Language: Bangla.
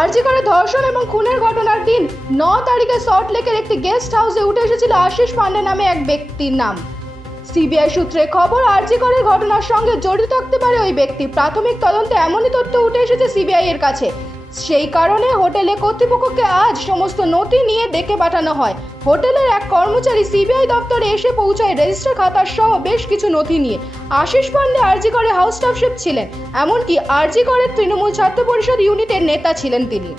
আরজি করে ধর্ষণ এবং খুনের ঘটনার দিন 9 তারিখে সল্টলেকের একটি গেস্ট হাউসে উঠে এসেছিল আশিস পান্ডে নামে এক ব্যক্তির নাম। সিবিআই সূত্রে খবর, আরজি করের ঘটনার সঙ্গে জড়িত থাকতে পারে ওই ব্যক্তি। প্রাথমিক তদন্তে এমনই তথ্য উঠে এসেছে সিবিআই এর কাছে। সেই কারণে হোটেলে কর্তৃপক্ষকে আজ সমস্ত নথি নিয়ে ডেকে পাঠানো হয়। হোটেলের এক কর্মচারী সিবিআই দপ্তরে এসে পৌঁছায় রেজিস্টার খাতার সহ বেশ কিছু নথি নিয়ে। আশিস পান্ডে আরজি করে হাউস স্টাফশিপ ছিলেন, এমনকি আরজি করের তৃণমূল ছাত্র পরিষদ ইউনিটের নেতা ছিলেন তিনি।